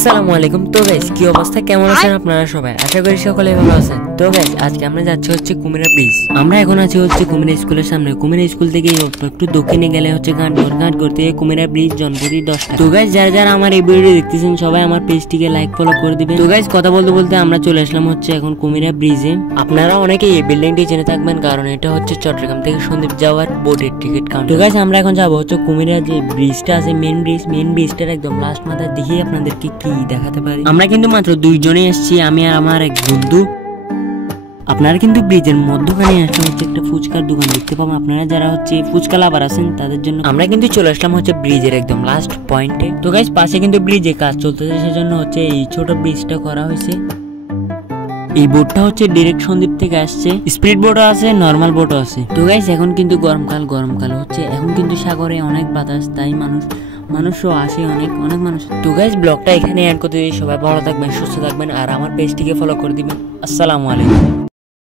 আসসালামু আলাইকুম। তো গাইস কি অবস্থা, কেমন আছেন আপনারা সবাই? আশা করি সকলে ভালো আছেন। তো গাইস আজকে আমরা যাচ্ছি হচ্ছে কুমিরা ব্রিজ। আমরা এখন আছি হচ্ছে কুমিরা স্কুলের সামনে। কুমিরা স্কুল থেকে একটু দক্ষিণে গেলে হচ্ছে ঘাটঘর থেকে কুমিরা ব্রিজ জনপ্রতি 10 টাকা। তো গাইস যারা আমার এই ভিডিও দেখতেছেন সবাই আমার পেজটিকে লাইক ফলো করে দিবেন। তো গাইস কথা বলতে বলতে আমরা চলে আসলাম হচ্ছে এখন কুমিরা ব্রিজে। আপনারা অনেকেই এই বিল্ডিংটি জেনে থাকবেন কারণ এটা হচ্ছে চট্টগ্রাম থেকে সন্দ্বীপ যাওয়ার বোটের টিকিট কাউন্টার। তো গাইস আমরা এখন যাবো হচ্ছে কুমিরা যে ব্রিজটা আছে, মেন ব্রিজটার একদম লাস্ট মাথায় দেখি আপনাদেরকে কি দেখাতে পারি। আমরা কিন্তু মাত্র দুইজনেই এসেছি, আমি আর আমার এক বন্ধু। আপনারা কিন্তু ব্রিজের মধ্যখানে আসলে হচ্ছে একটা ফুচকার দোকান দেখতে পাবেন। আপনারা যারা হচ্ছে ফুচকা লাভার আছেন তাদের জন্য আমরা কিন্তু চলে আসলাম হচ্ছে ব্রিজের একদম লাস্ট পয়েন্টে। তো গাইস পাশে কিন্তু ব্রিজে কাজ চলতেছে, সেজন্য হচ্ছে এই ছোট ব্রিজটা করা হয়েছে। এই বোটটা হচ্ছে ডিরেক্ট সন্দ্বীপ থেকে আসছে, স্পিড বোটও আছে, নর্মাল বোটও আছে। তো গাইস এখন কিন্তু গরমকাল হচ্ছে, এখন কিন্তু সাগরে অনেক বাতাস, তাই মানুষও আসে, অনেক মানুষ। তো গাইস ব্লগটা এখানে এন্ড করতে দিই। সবাই ভালো থাকবেন, সুস্থ থাকবেন আর আমার পেজটিকে ফলো করে দিবেন। আসসালামু আলাইকুম।